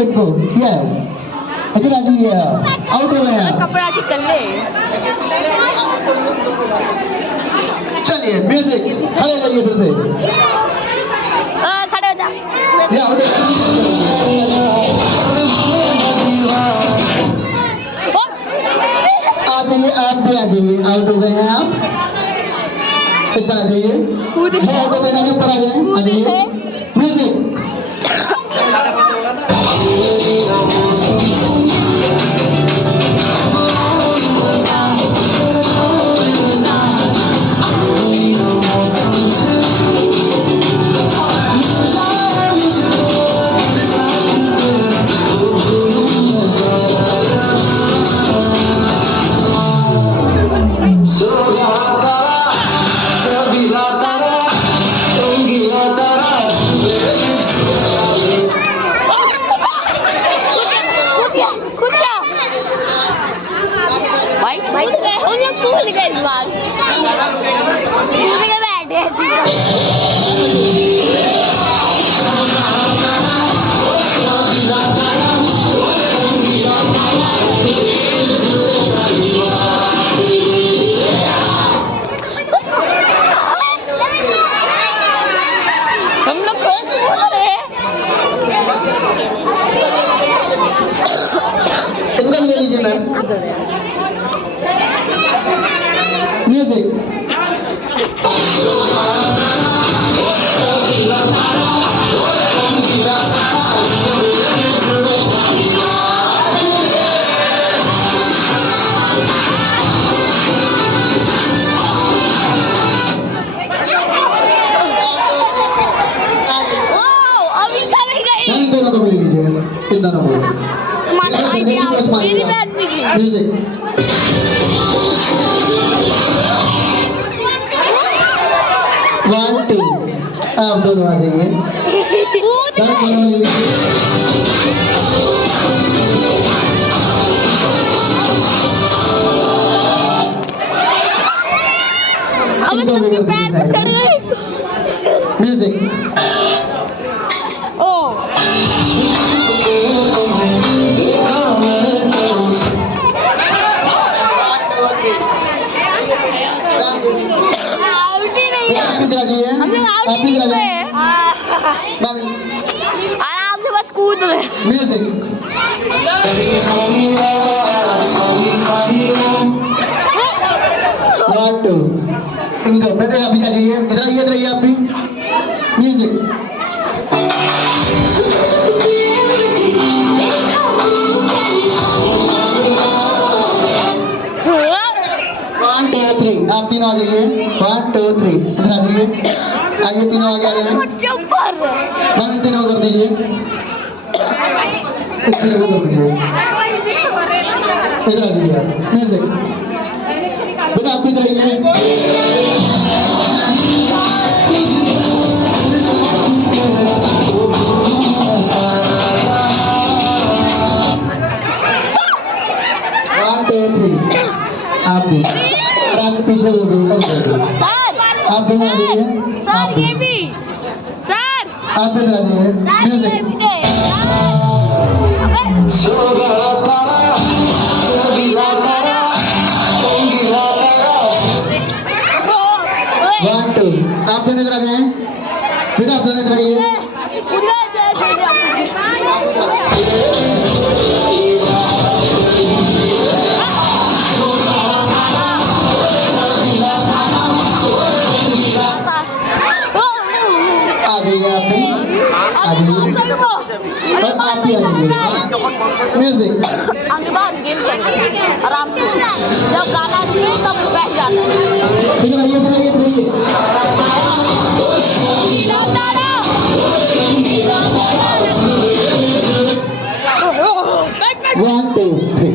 इनको यस इधर आ जाइए आउट हो गया कपड़ा ठीक कर ले चलिए म्यूजिक खड़े रहिए फिर से खड़े हो जा ये आउट आ जाइए आप भी आ जाइए आउट हो गए हैं आप ऊपर आ जाइए आउट हो गए ऊपर आ जाइए म्यूजिक इनका भी ले लीजिए मैम म्यूजिक दोनों को ले लीजिए इन दोनों को म्यूजिक वन टू आप दोनों आ जाइए म्यूजिक आराम से बस कूद रहे म्यूजिक वन टू इनको मैं अभी आ जाइए इधर आइए आप भी म्यूजिक वन टू थ्री आप तीनों आ जाइए वन टू थ्री इधर आ जाइए आइए तीनों आगे आ जाइए वन तीनों कर दीजिए तीनों कर दीजिए इधर आ जाइए म्यूजिक बेटा आप भी जाइए वन टू थ्री आप भी आप पीछे हो गए आप भी आ जाइए सर ये भी सर आप भी आ जाइए म्यूजिक वन टू आप दोनों इधर आ गए बेटा आप दोनों इधर आइए आप भी आ जाइए म्यूजिक आगे बाद गेम चल रहा है आराम से जब गाना सुने तब बैठ जाना इधर आइए वन टू थ्री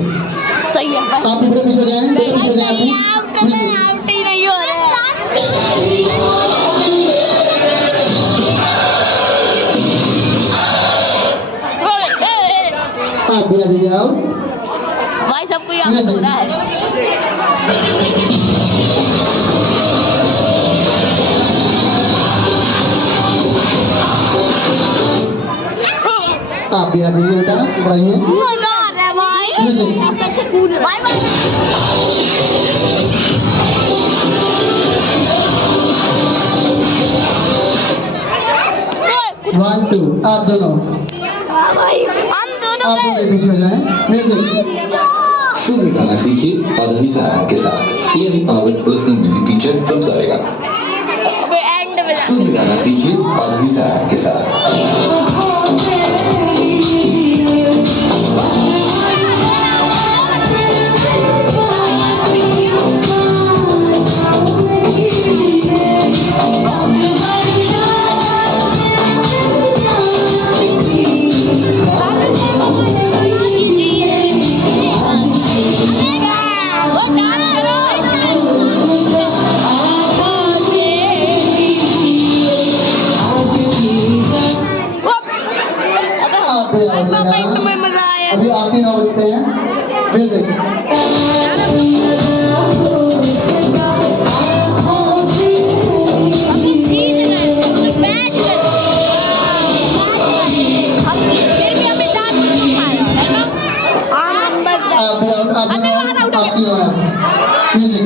सही है आप इधर पीछे हो जाएं आउट ही नहीं हो रहा आप भी आ जाइए आओ भाई सबको यहाँ हो रहा है आप भी आ जाइए बेटा इधर आइए मजा आ रहा है भाई म्यूजिक बाय बाय 1 2 आप दोनों हम दोनों आप दोनों पीछे हो जाएं म्यूजिक शुद्ध गाना सीखिए पाधवी सहायक के साथ ये powered personal music teacher from Saregama एंड में शुद्ध गाना सीखिए पाधवी सहायक के साथ आप भी आओ तुम्हें मजा आया अभी आप ही 9 बजते हैं म्यूजिक अभी जीत गए मैच फिर भी हमें दांत नहीं उठाया है ना हाँ नंबर आप भी आउट आप भी आउट आप भी आउट म्यूजिक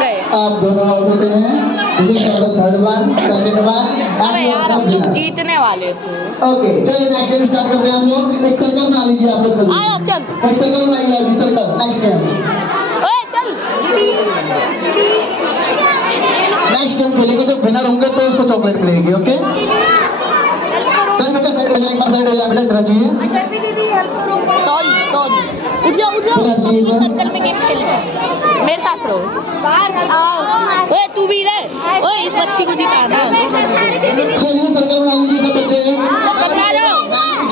गए आप दोनों आउट होते हैं इसी का थर्ड बार करने के बाद अबे यार हम लोग जीतने वाले थे ओके चलिए नेक्स्ट गेम स्टार्ट करते हैं हम लोग एक सर्कल बना लीजिए आप लोग आया सभी चल एक सर्कल बनाइए अभी सर्कल नेक्स्ट गेम ओए चल नेक्स्ट गेम खेलेंगे जो विनर होंगे तो उसको चॉकलेट मिलेगी ओके चल बच्चा साइड हो जाए एक बार साइड हो जाए बेटा इधर चाहिए सॉरी सॉरी उठ जाओ हम सर्कल में गेम खेल रहे हैं मेरे साथ रहो आओ ओए तू भी रह ओए इस बच्ची को जिताना चलिए सर्कल बना लीजिए सब बच्चे सर्कल में आ जाओ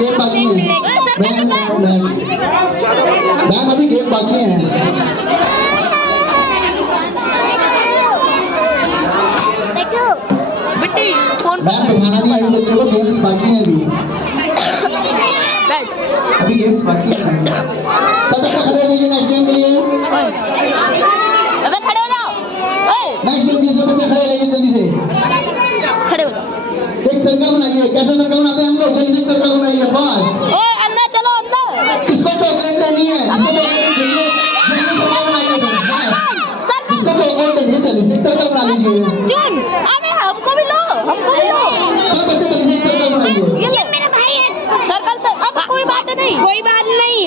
गेम बाकी है ओए सर्कल में मैम अभी गेम बाकी है बिट्टी फोन मैम बिठाना भी आगे बच्चों को गेम्स बाकी हैं अभी बैठ अभी गेम्स बाकी हैं सब बच्चे खड़े हो जाइए नेक्स्ट गेम के लिए अबे खड़े हो जाओ ओए नेक्स्ट गेम के लिए सब बच्चे खड़े रहिए जल्दी से खड़े हो जाओ एक सर्कल बनाइए कैसे सर्कल बनाते हैं हम लोग जल्दी से सर्कल बनाइए फास्ट ओए अंदर चलो अंदर किसको चॉकलेट देनी है जिसको चॉकलेट चाहिए जल्दी सर्कल बनाइए फिर फास्ट जिसको चॉकलेट देनी है चलिए एक सर्कल बना लीजिए तीन अबे हमको भी लो सब बच्चे जल्दी से एक सर्कल बनाइए ये मेरा भाई है सर्कल सर अब कोई बात नहीं